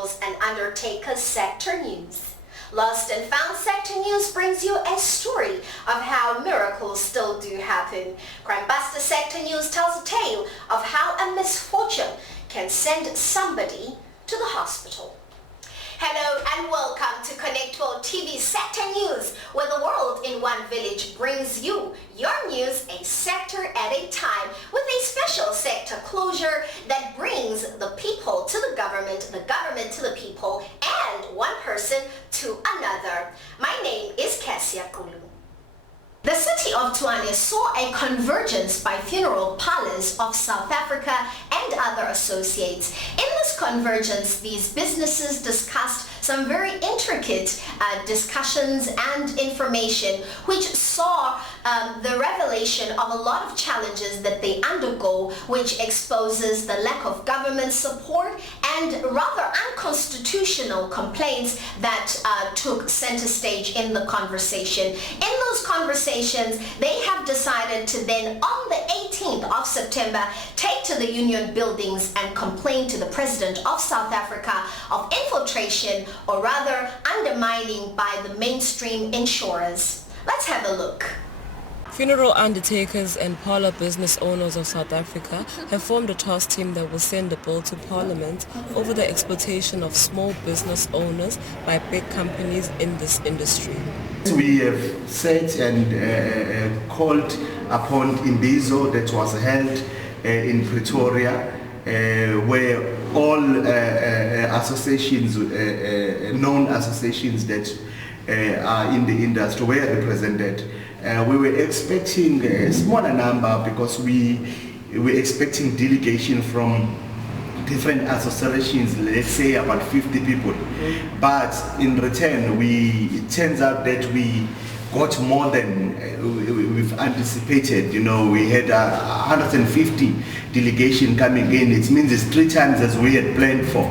funerals and undertakers sector news. Lost and Found Sector News brings you a story of how miracles still do happen. Crime Buster Sector News tells a tale of how a misfortune can send somebody to the hospital. Hello and welcome to Connect World TV Sector News, where the world in one village brings you your news a sector at a time, with a special sector closure that brings the people to the government to the people, and one person to another. My name is Cassia Kulu. The city of Tshwane saw a convergence by funeral parlors of South Africa and other associates. In this convergence, these businesses discussed some very intricate discussions and information, which saw the revelation of a lot of challenges that they undergo, which exposes the lack of government support and rather unconstitutional complaints that took center stage in the conversation. In those conversations, they have decided to then, on the 18th of September, take to the union buildings and complain to the President of South Africa of infiltration, or rather undermining by the mainstream insurers. Let's have a look. Funeral undertakers and parlour business owners of South Africa have formed a task team that will send a bill to Parliament over the exploitation of small business owners by big companies in this industry. We have set and called upon Imbizo that was held in Pretoria, where all associations, known associations that are in the industry were represented. We were expecting a smaller number because we were expecting delegation from different associations, let's say about 50 people. But in return, it turns out that we got more than we've anticipated. You know, we had 150 delegation coming in. It means it's 3 times as we had planned for.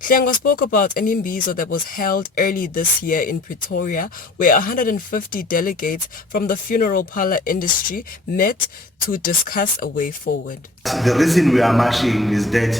Hlengo spoke about an Imbizo that was held early this year in Pretoria, where 150 delegates from the funeral parlour industry met to discuss a way forward. The reason we are marching is that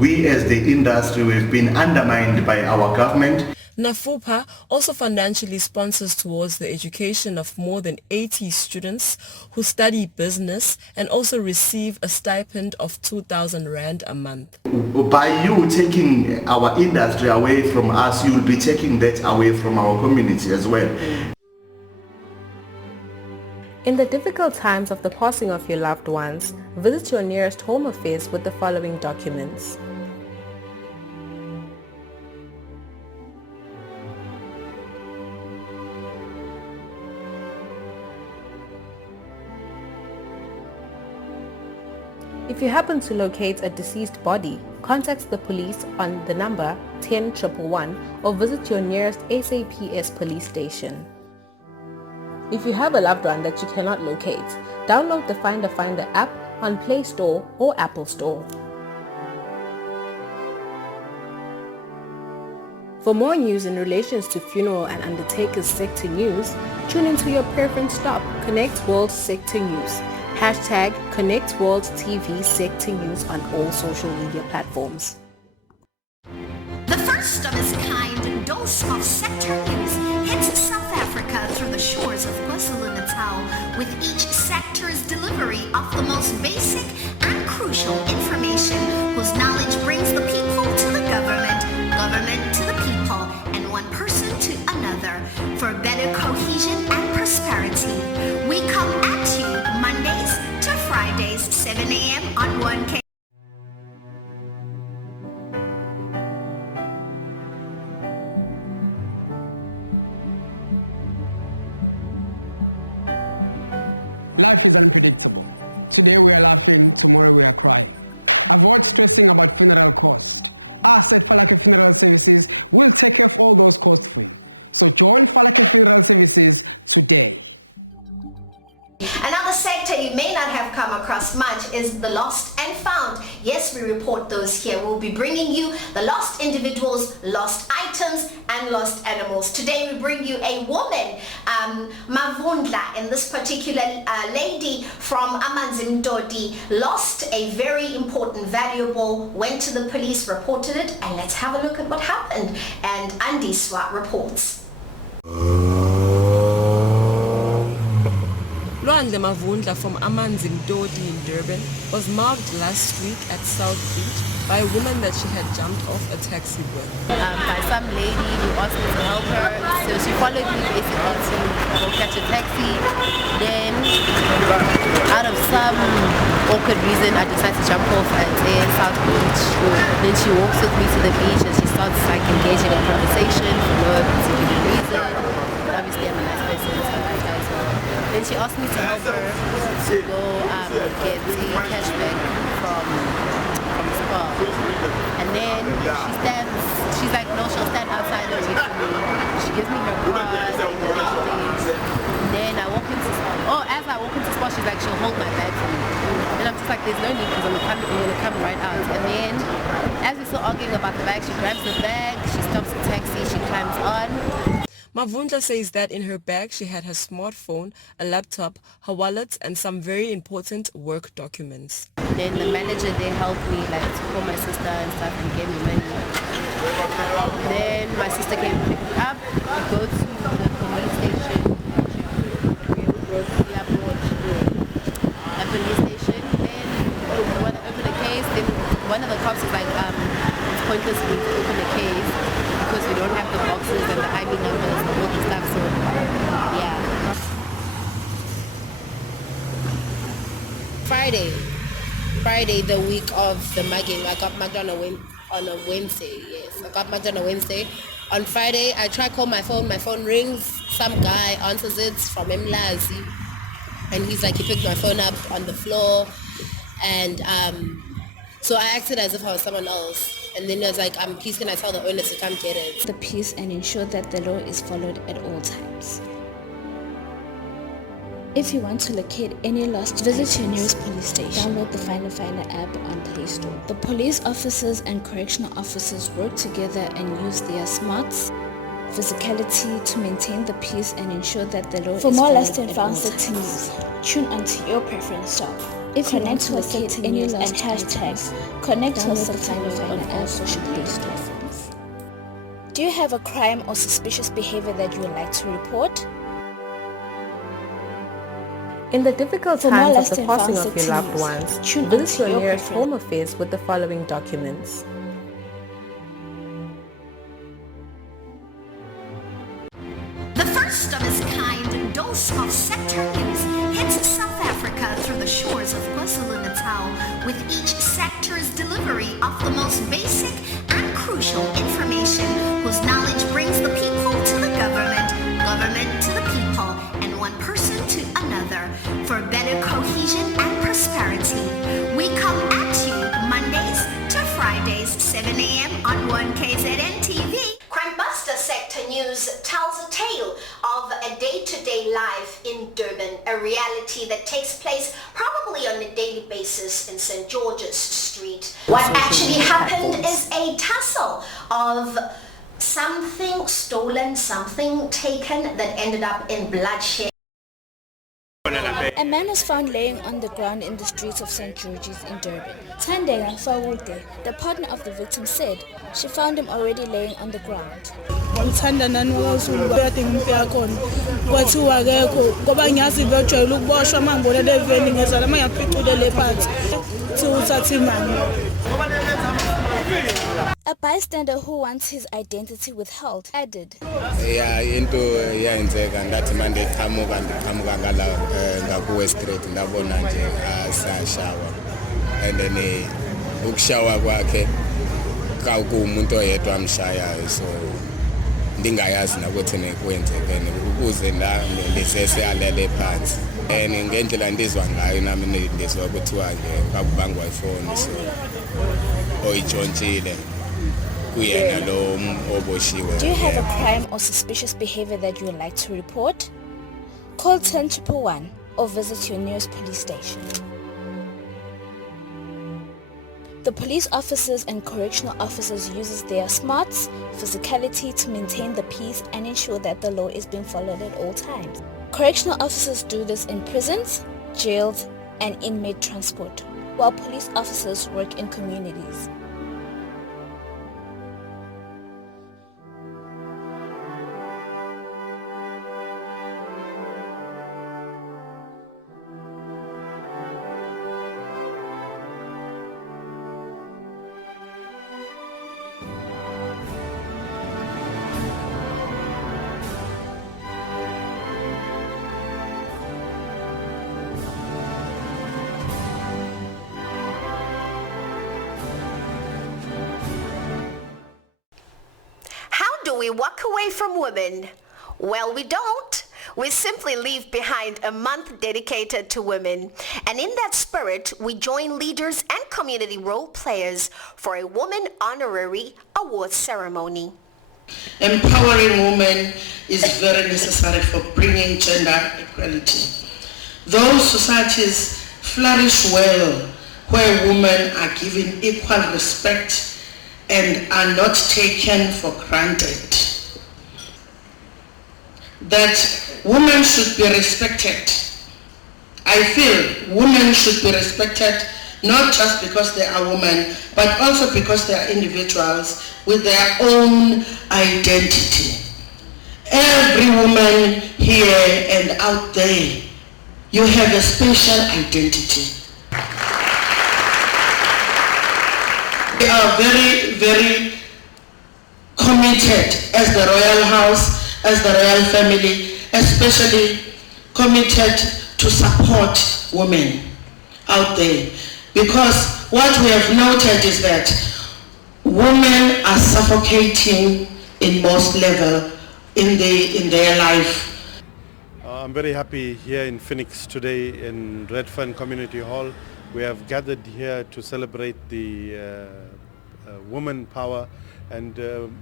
we as the industry have been undermined by our government. NAFUPA also financially sponsors towards the education of more than 80 students who study business and also receive a stipend of 2,000 Rand a month. By you taking our industry away from us, you will be taking that away from our community as well. In the difficult times of the passing of your loved ones, visit your nearest Home Affairs with the following documents. If you happen to locate a deceased body, contact the police on the number 10111 or visit your nearest SAPS police station. If you have a loved one that you cannot locate, download the Find a Finder app on Play Store or Apple Store. For more news in relation to funeral and undertakers sector news, tune into your preference stop, Connect World Sector News. Hashtag Connect World TV Sector News on all social media platforms. The first of its kind dose of sector news hits South Africa through the shores of KwaZulu-Natal, with each sector's delivery of the most basic and crucial information, whose knowledge brings the people to the government, government to the people, and one person to another. For better cohesion and prosperity, we come at you Mondays to Fridays, 7 a.m. on 1K. Life is unpredictable. Today we are laughing, tomorrow we are crying. Avoid stressing about funeral costs. Us at Falake Funeral Services will take care of all those costs for you. So join Falake Funeral Services today. Another sector you may not have come across much is the lost and found. Yes, we report those here. We'll be bringing you the lost individuals, lost items, and lost animals. Today we bring you a woman, Mavundla, and this particular lady from Amanzimdodi lost a very important valuable, went to the police, reported it, and let's have a look at what happened. And Andiswa reports. Lwandle Mavundla from Amanzimdodi in Durban was mugged last week at South Beach by a woman that she had jumped off a taxi with. By some lady who asked me to help her. So she followed me basically to go catch a taxi. Then, out of some awkward reason, I decided to jump off at South Beach. Then she walks with me to the beach and she starts like engaging in conversation for no particular reason. Obviously, I'm a nice person, so I try as well. Then she asked me to help her to go get the cashback from Spa. And then she's like, no, she'll stand outside and wait for me. She gives me her card and everything. Then I walk into Spa. As I walk into Spa, she's like, she'll hold my bag for me. And I'm just like, there's no need because I'm gonna come right out. And then, as we're still arguing about the bag, she grabs the bag, she stops the taxi, she climbs on. Mavundla says that in her bag she had her smartphone, a laptop, her wallet, and some very important work documents. Then the manager, they helped me like to call my sister and stuff and gave me money. Then my sister came to pick me up. We go to the police station. A police station. Then we want to open the case. Then one of the cops is like, it's pointless for me to open the case because we don't have the boxes and the ID numbers and all the stuff. So yeah. Friday, the week of the mugging, I got mugged on a Wednesday. Yes, I got mugged on a Wednesday. On Friday, I try to call my phone rings. Some guy answers it from Mlazi, and he's like, he picked my phone up on the floor, and so I acted as if I was someone else. And then I was like, please can I tell the owner to come get it? The peace and ensure that the law is followed at all times. If you want to locate any lost visit your nearest police station. Download the Finder app on Play Store. The police officers and correctional officers work together and use their smarts, physicality to maintain the peace and ensure that the law is followed. For more lost and found sector news, tune onto your preference shop. If you want to locate any lost and hashtags, connect to the Finder on all social platforms. Do you have a crime or suspicious behavior that you would like to report? In the difficult times of the passing of your loved ones, visit your nearest Home Affairs with the following documents. The first of its kind dose of sector news hits South Africa through the shores of KwaZulu-Natal, with each sector's delivery of the most basic and crucial information, whose knowledge brings the people to the government, government to the people, and one person to another, for better cohesion and prosperity. We come at you Mondays to Fridays, 7 a.m. on 1KZN TV. Crime Buster Sector News tells a tale of a day-to-day life in Durban, a reality that takes place probably on a daily basis in St. George's Street. What actually happened is a tussle of something stolen, something taken that ended up in bloodshed. A man was found laying on the ground in the streets of St. George's in Durban. Tandega Fawude, the partner of the victim, said she found him already laying on the ground. A bystander who wants his identity withheld added, Yeah, into yenzeka ndathi manje qhamuka ngala ngaku-West Street ndabona nje asashawa and then ukushawa kwakhe kuwumuntu oyedwa amshayayo, so ndingayazi nakuthi kwenzekeni ukuze ndisese alele phansi and ngendlela ndizwa ngayo nami ndizwa kuthiwa nje kakubangwa ifoni so oyitshontshile. Do you have a crime or suspicious behavior that you would like to report? Call 10111 or visit your nearest police station. The police officers and correctional officers uses their smarts, physicality to maintain the peace and ensure that the law is being followed at all times. Correctional officers do this in prisons, jails, and inmate transport, while police officers work in communities. Do we walk away from women? Well, we don't. We simply leave behind a month dedicated to women. And in that spirit, we join leaders and community role players for a Woman Honorary Award ceremony. Empowering women is very necessary for bringing gender equality. Those societies flourish well where women are given equal respect and are not taken for granted. That women should be respected. I feel women should be respected not just because they are women, but also because they are individuals with their own identity. Every woman here and out there, you have a special identity. We are very, very committed as the Royal House, as the Royal Family, especially committed to support women out there. Because what we have noted is that women are suffocating in most level in their life. I'm very happy here in Phoenix today in Redfern Community Hall. We have gathered here to celebrate the woman power, and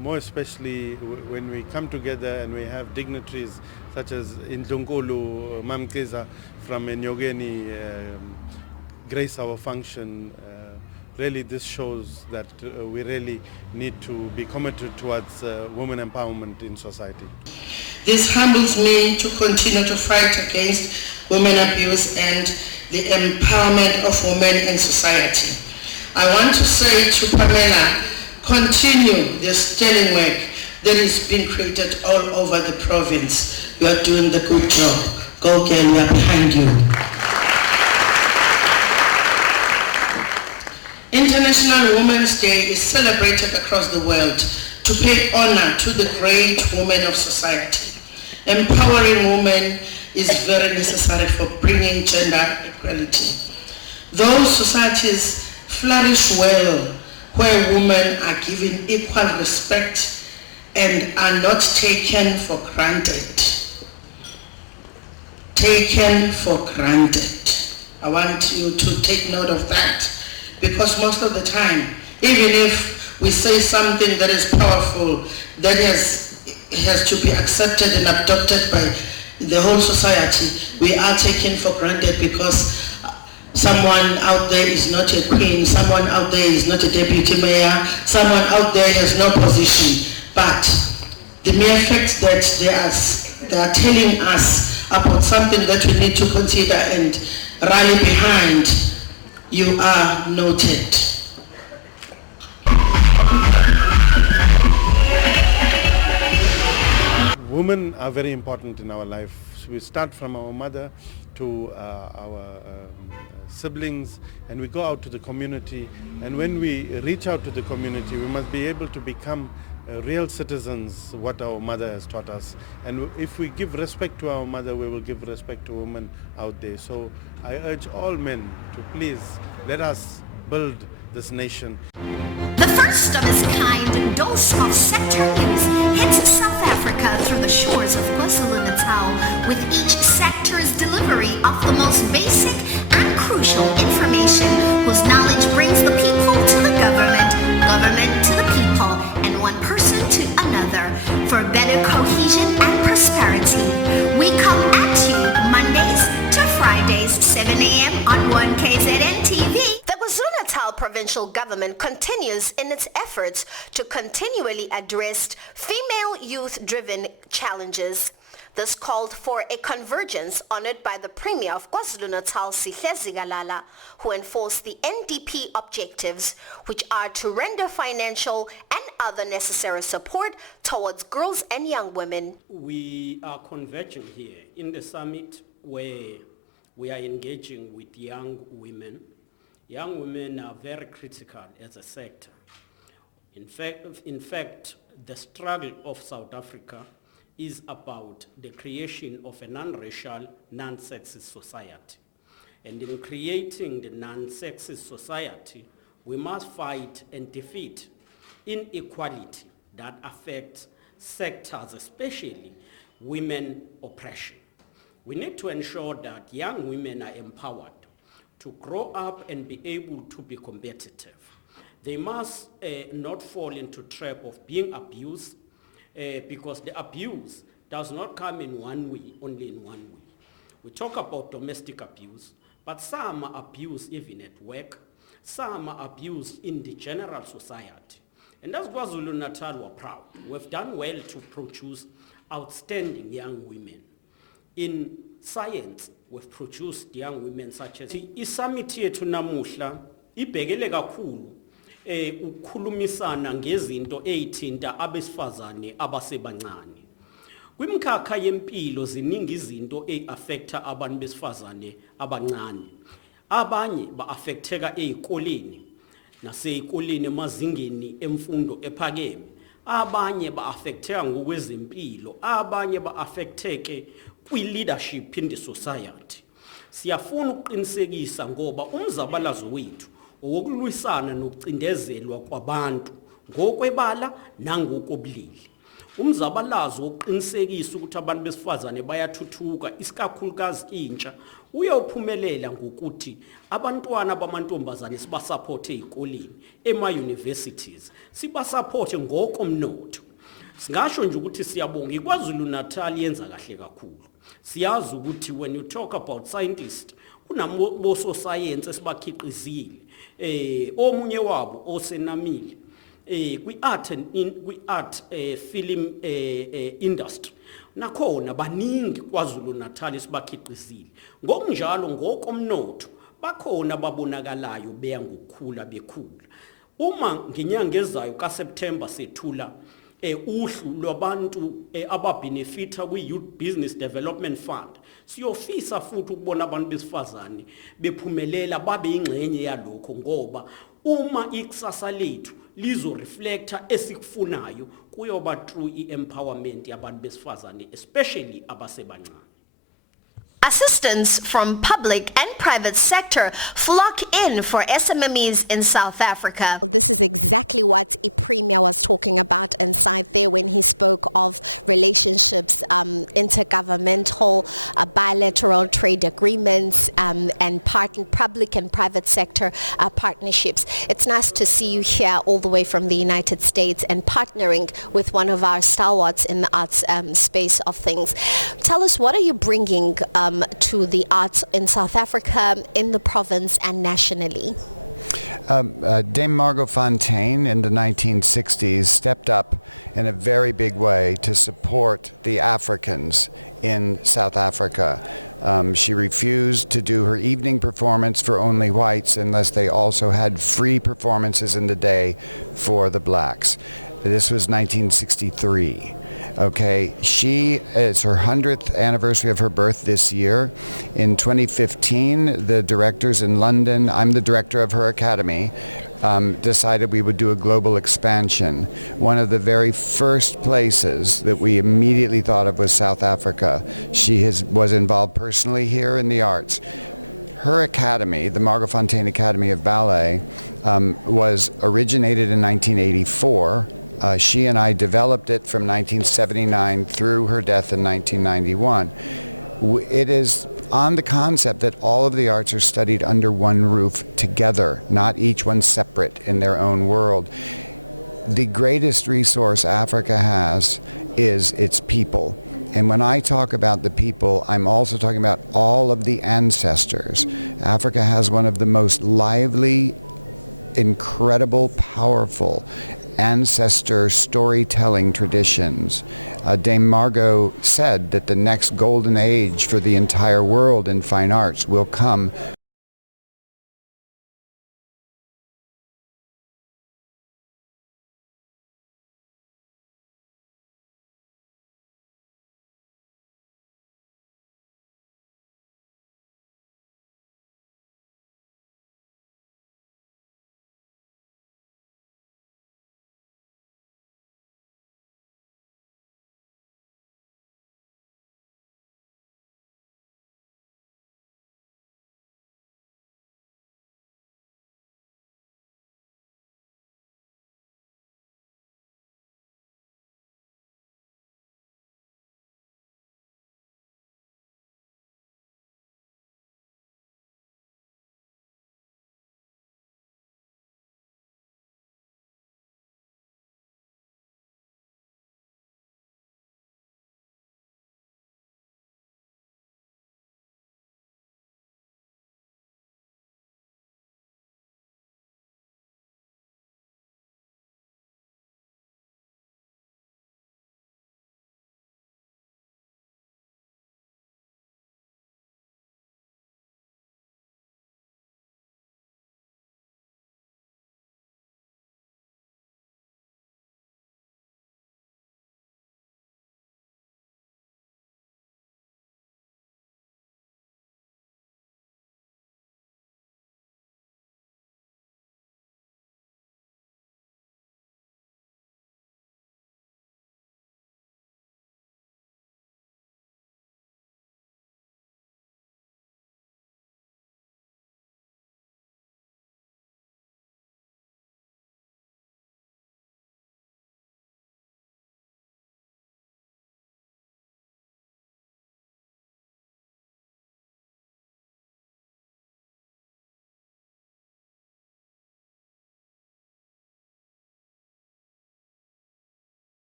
more especially when we come together and we have dignitaries such as Indlunkulu Mamkeza from Enyogeni grace our function. Really this shows that we really need to be committed towards women empowerment in society. This humbles me to continue to fight against women abuse and the empowerment of women in society. I want to say to Pamela, continue the sterling work that is being created all over the province. You are doing the good job. Go girl, we are behind you. International Women's Day is celebrated across the world to pay honor to the great women of society. Empowering women is very necessary for bringing gender equality. Those societies flourish well where women are given equal respect and are not taken for granted. Taken for granted. I want you to take note of that, because most of the time, even if we say something that is powerful, that has to be accepted and adopted by the whole society, we are taken for granted because someone out there is not a queen, someone out there is not a deputy mayor, someone out there has no position. But the mere fact that they are telling us about something that we need to consider and rally behind, you are noted. Women are very important in our life. We start from our mother to our siblings, and we go out to the community, and when we reach out to the community we must be able to become real citizens, what our mother has taught us. And if we give respect to our mother, we will give respect to women out there. So I urge all men to please let us build this nation. The first of its kind dose of sector news hits South Africa through the shores of KwaZulu-Natal, with each sector's delivery of the most basic and crucial information, whose knowledge brings the people to the government, government to the people, and one person to another, for better cohesion and prosperity. We come at you Mondays to Fridays. provincial government continues in its efforts to continually address female youth-driven challenges. This called for a convergence honored by the Premier of KwaZulu-Natal, Sihle Zikalala, who enforced the NDP objectives, which are to render financial and other necessary support towards girls and young women. We are converging here in the summit where we are engaging with young women. Young women are very critical as a sector. In fact, the struggle of South Africa is about the creation of a non-racial, non-sexist society. And in creating the non-sexist society, we must fight and defeat inequality that affects sectors, especially women oppression. We need to ensure that young women are empowered to grow up and be able to be competitive. They must not fall into the trap of being abused, because the abuse does not come in one way, only in one way. We talk about domestic abuse, but some are abused even at work, some are abused in the general society. And as KwaZulu-Natal, we're proud. We've done well to produce outstanding young women. In science, we've produced young women such as i-summit yethu namuhla ibhekele kakhulu ukukhulumisana ngezinto ezithinta abesifazane abasebancane. Kwimkhakha yempilo ziningi izinto eziaffecta abantu besifazane abancane. Abanye ba-affecteka ezikoleni nasezikoleni emazingeni emfundo ephakeme. Abanye ba-affecteka ngokwezempilo, abanye ba-affecteke kwi-leadership in the society. Siyafuna ukuqinisekisa ngoba umzabalazo wethu owokulwisana nokucindezelwa kwabantu ngokwebala nangokobulili. Umzabalazo wokuqinisekisa ukuthi abantu besifazane bayathuthuka, isikakhulukazi intsha, uyophumelela ngokuthi abantwana bamantombazane sibasupporte ezikoleni, ema-universities, sibasupporte ngokomnotho. Singasho nje ukuthi siyabonga iKwaZulu-Natal yenza kahle kakhulu. Siyazi ukuthi when you talk about scientists, kunabo science esibakhiqizile. Omunye wabo osenamile kwi-art film industry nakhona baningi KwaZulu-Natal esibakhiqizile. Ngokunjalo ngokomnotho bakhona babonakalayo beya ngokukhula bekhula. Uma ngenyanga ezayo kaSeptember sethula uhlu lwabantu ababenefita kwi-Youth Business Development Fund, siyofisa futhi ukubona abantu besifazane bephumelela babe ingxenye yalokho, ngoba uma ikusasa lethu lizo reflecta esikufunayo kuyoba through i-empowerment yabantu besifazane, especially abasebancane. Assistance from public and private sector flock in for SMMEs in South Africa.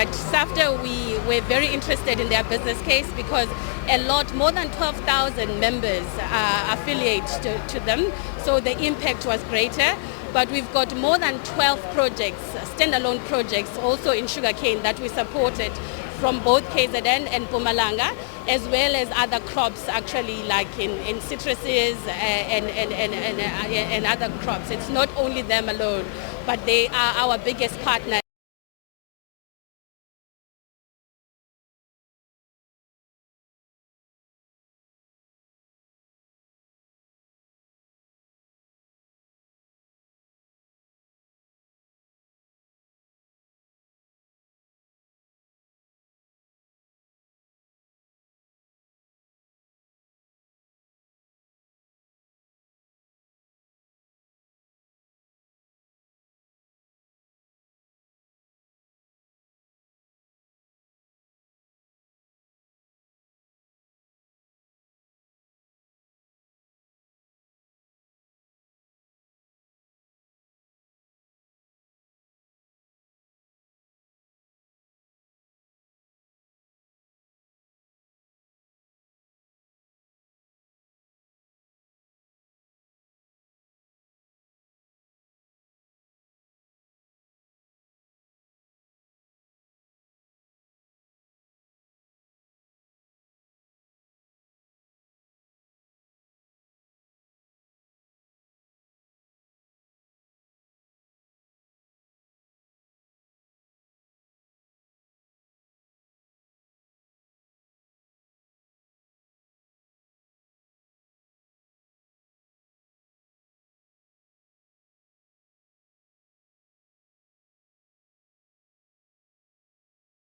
but SAFTA, we were very interested in their business case because more than 12,000 members are affiliated to them, so the impact was greater. But we've got more than 12 projects, standalone projects, also in sugarcane that we supported from both KZN and Mpumalanga, as well as other crops actually, like in citruses and other crops. It's not only them alone, but they are our biggest partner